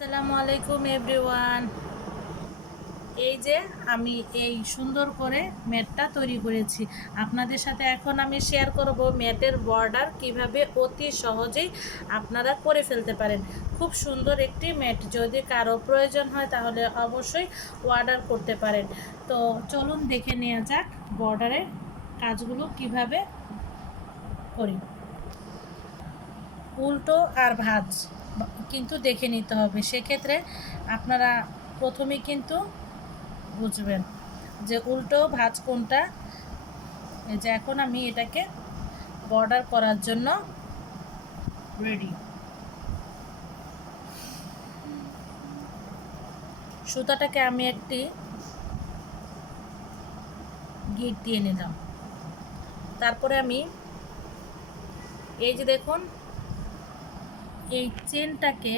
আসসালামু আলাইকুম এভরিওয়ান। এই যে আমি এই সুন্দর করে ম্যাটটা তৈরি করেছি আপনাদের সাথে। এখন আমি শেয়ার করব ম্যাটের বর্ডার কিভাবে অতি সহজেই আপনারা করে ফেলতে পারেন। খুব সুন্দর একটি ম্যাট, যদি কারো প্রয়োজন হয় তাহলে অবশ্যই অর্ডার করতে পারেন। তো চলুন দেখে নেওয়া যাক বর্ডারের কাজগুলো কিভাবে করি। উল্টো আর ভাঁজ কিন্তু দেখে নিতে হবে, সেক্ষেত্রে আপনারা প্রথমে কিন্তু বুঝবেন যে উল্টো ভাঁজ কোনটা। এই যে এখন আমি এটাকে বর্ডার করার জন্য রেডি। সুতাটাকে আমি একটি গিট দিয়ে নিলাম। তারপরে আমি এই যে দেখুন এই চেনটাকে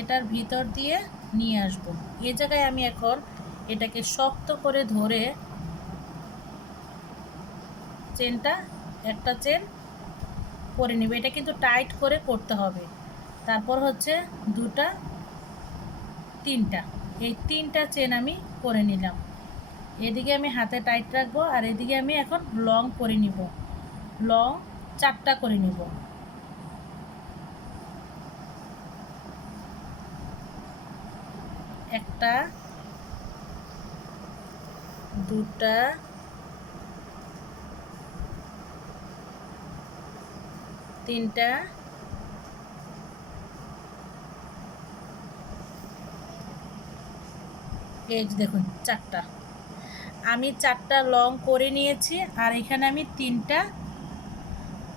এটার ভিতর দিয়ে নিয়ে আসব। এই জায়গায় আমি এখন এটাকে শক্ত করে ধরে চেনটা একটা চেন করে নিব। এটা কিন্তু টাইট করে করতে হবে। তারপর হচ্ছে দুটা, তিনটা, এই তিনটা চেন আমি করে নিলাম। এদিকে আমি হাতে টাইট রাখবো আর এদিকে আমি এখন লং করে নিব। লং চারটা করে নিব। একটা, দুটা, তিনটা, এই যে দেখুন চারটা। আমি চারটা লং করে নিয়েছি আর এখানে আমি তিনটা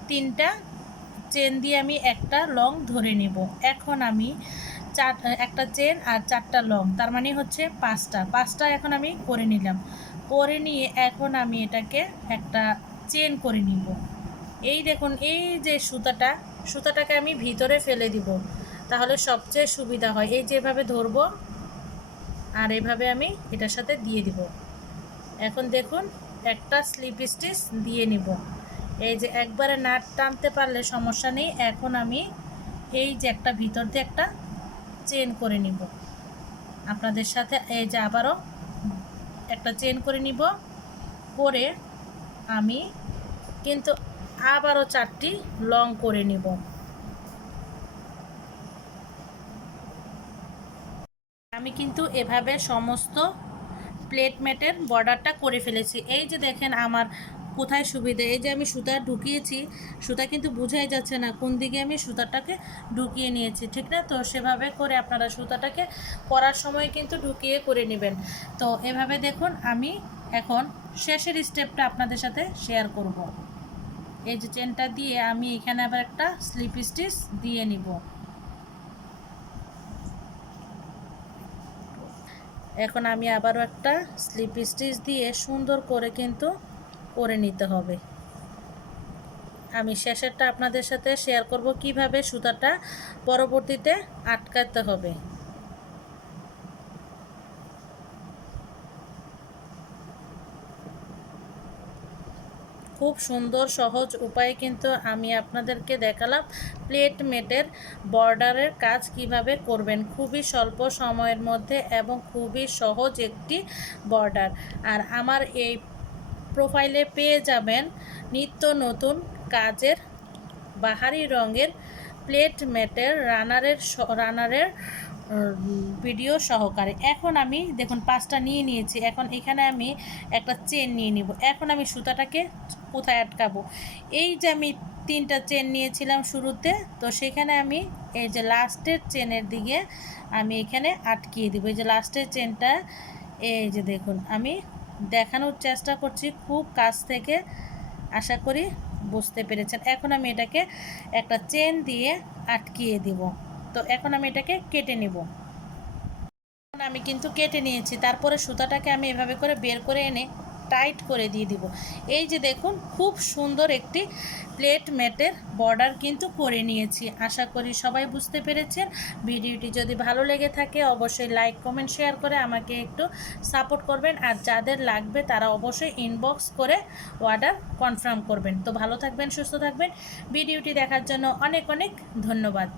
তিনটা চেন দিয়ে আমি একটা লং ধরে নিব। এখন আমি একটা চেন আর চারটা লং, তার মানে হচ্ছে পাঁচটা পাঁচটা এখন আমি করে নিলাম। করে নিয়ে এখন আমি এটাকে একটা চেন করে নিব। এই দেখুন এই যে সুতাটাকে আমি ভিতরে ফেলে দিব, তাহলে সবচেয়ে সুবিধা হয়। এই যেভাবে ধরবো আর এভাবে আমি এটার সাথে দিয়ে দিব। এখন দেখুন একটা স্লিপ স্টিচ দিয়ে নিব। এই যে একবারে নাট টানতে পারলে সমস্যা নেই। এখন আমি এই যে একটা ভিতর দিয়ে একটা চেন করে নিব আপনাদের সাথে। এই যে আবারও একটা চেন করে নিব। করে আমি কিন্তু আবারও চারটি লং করে নিব। আমি কিন্তু এভাবে সমস্ত প্লেট ম্যাটের বর্ডারটা করে ফেলেছি। এই যে দেখেন আমার কোথায় সুবিধা, এই যে আমি সুতা ঢুকিয়েছি, সুতা কিন্তু বোঝাই যাচ্ছে না কোন দিকে আমি সুতাটাকে ঢুকিয়ে নিয়েছি, ঠিক না? তো সেভাবে করে আপনারা সুতাটাকে করার সময় কিন্তু ঢুকিয়ে করে নেবেন। তো এভাবে দেখুন আমি এখন শেষের স্টেপটা আপনাদের সাথে শেয়ার করব। এই যে চেনটা দিয়ে আমি এখানে আবার একটা স্লিপ স্টিচ দিয়ে নিব। এখন আমি আবারও একটা স্লিপ স্টিচ দিয়ে সুন্দর করে কিন্তু করে নিতে হবে। আমি শেষেরটা আপনাদের সাথে শেয়ার করব কিভাবে সুতাটা পরবর্তীতে আটকাতে হবে। খুব সুন্দর সহজ উপায়ে কিন্তু আমি আপনাদেরকে দেখালাম প্লেট ম্যাটের বর্ডারের কাজ কিভাবে করবেন খুবই স্বল্প সময়ের মধ্যে এবং খুবই সহজ একটি বর্ডার। আর আমার এই প্রোফাইলে পেয়ে যাবেন নিত্য নতুন কাজের বাহারি রঙের প্লেট ম্যাটের রানারের ভিডিও সহকারে। এখন আমি দেখুন পাঁচটা নিয়ে নিয়েছি। এখন এখানে আমি একটা চেন নিয়ে নিব। এখন আমি সুতাটাকে কোথায় আটকাবো? এই যে আমি তিনটা চেন নিয়েছিলাম শুরুতে, তো সেখানে আমি এই যে লাস্টের চেনের দিকে আমি এখানে আটকিয়ে দিব। এই যে লাস্টের চেনটা, এই যে দেখুন আমি দেখানোর চেষ্টা করছি খুব কাছ থেকে, আশা করি বুঝতে পেরেছেন। এখন আমি এটাকে একটা চেন দিয়ে আটকিয়ে দিব। তো এখন আমি এটাকে কেটে নেব। আমি কিন্তু কেটে নিয়েছি। তারপরে সুতাটাকে আমি এভাবে করে বের করে এনে টাইট করে দিয়ে দিব। এই যে দেখুন খুব সুন্দর একটি প্লেট ম্যাটের বর্ডার কিন্তু করে নিয়েছি। আশা করি সবাই বুঝতে পেরেছেন। ভিডিওটি যদি ভালো লেগে থাকে অবশ্যই লাইক কমেন্ট শেয়ার করে আমাকে একটু সাপোর্ট করবেন, আর যাদের লাগবে তারা অবশ্যই ইনবক্স করে অর্ডার কনফার্ম করবেন। তো ভালো থাকবেন, সুস্থ থাকবেন। ভিডিওটি দেখার জন্য অনেক অনেক ধন্যবাদ।